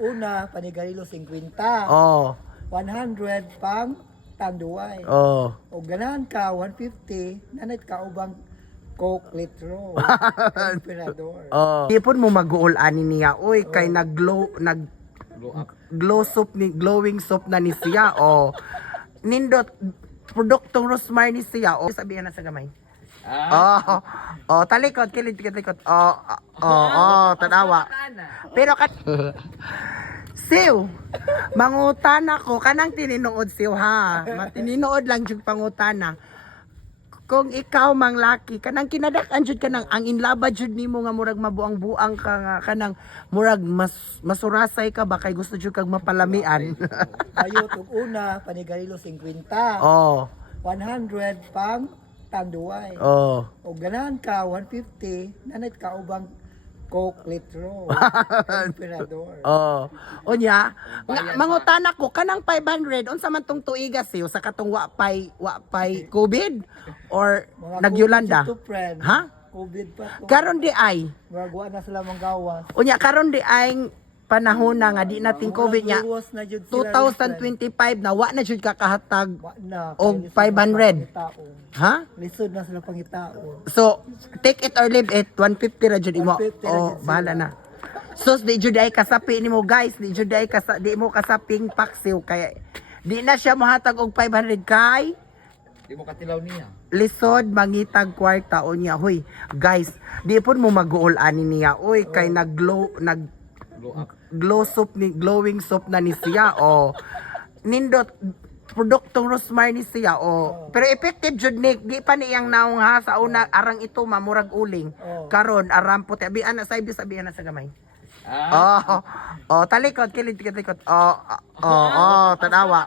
una, panigarilo 50. Oh. 100 pang tanduay. Oh. O ganahan ka, 150, nanay ka ubang Coke litro. Emperador. Oh. Ipon mo mag-uol ani niya. Uy, kay glow soap ni glowing soap na ni siya. Oh. Nindot produktong Rosmar ni siya. Oh, sabihan na sa gamay. Talikod, kilid. Tanawa. Pero Siw, mangutan ako, kanang tininood siw ha. Matininuod lang jud pangutana. Kung ikaw mang laki, kanang kinadak-an jud kanang ang inlaba jud nimo nga murag mabuang-buang ka nga kanang murag masurasay ka ba kay gusto jud kag mapalamian. Ayo tug una, panigarilo 50. Oh. 100 pang tanduay. Oh. O ganahan ka, 150, nanay ka ubang Coke litro. Emperador. Oh. Unya, mangutan ako kanang 500 unsa man tong tuiga siyo sa katong wa pay COVID or Mga nagyulanda. COVID to friend. Ha? COVID pa to. Karon di ay. Magwa na sila manggawas. Unya karon di ay panahon na nga di natin COVID nya. Luwas na jud sila. 2025 na wa na jud kakahatag Wa na. og Kaya lisod na 500. sila pangitaon. Ha? Lisod na sila pangitaon. So, take it or leave it, 150 ra jud imo. 150 ra Oh, jud bahala sila. na. So, di jud ay kasapi nimo guys, di jud ay di mo kasaping paksiw kaya di na siya mohatag og 500 kay Di mo katilaw niya. lisod mangitag kwarta o niya. Hoy, guys, di pud mo mag-uol ani niya. Uy, kay Glow up. glow soap ni glowing soap na ni siya. Oh. Nindot produktong Rosmar ni siya. Oh. Pero effective jud ni di pa niyang naong ha sa una arang ito mamurag uling. Karon aram puti abi ana sabihan na sa gamay. Talikod, kilid. Tanawa.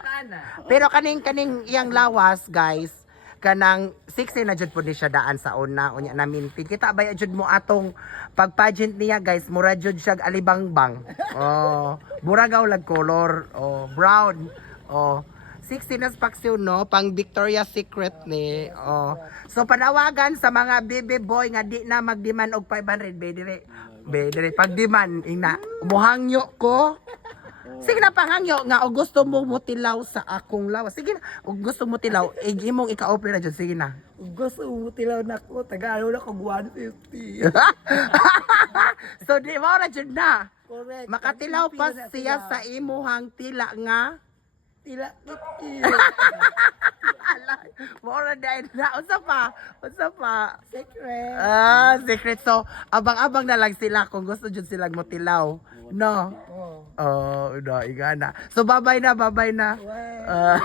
Pero kaning iyang lawas, guys, kanang 60 na jud pud ni siya daan sa una unya namin. Kita ba jud mo atong pag-pageant niya, guys, mura jud siya alibangbang. Buragaw lag color, brown. 60 na spaksyon no, pang Victoria's Secret ni. So panawagan sa mga baby boy nga di na magdemand og 500 bedire pag-demand ina muhangyo ko. Sige na panghangyo nga o gusto mo mutilaw sa akong lawas. Sige na, o gusto mo tilaw, imong ika-offer na dyan. Sige na. Gusto mo tilaw na ko, taga-ano na kong 150. So di mo na dyan na. Correct. Makatilaw pa siya sa imuhang tila nga. Tila. Mora dahil na. Unsa pa? Secret. Secret. So, abang-abang na lang sila kung gusto dyan silang mutilaw. No? Oh. Igana. So, babay na. Well.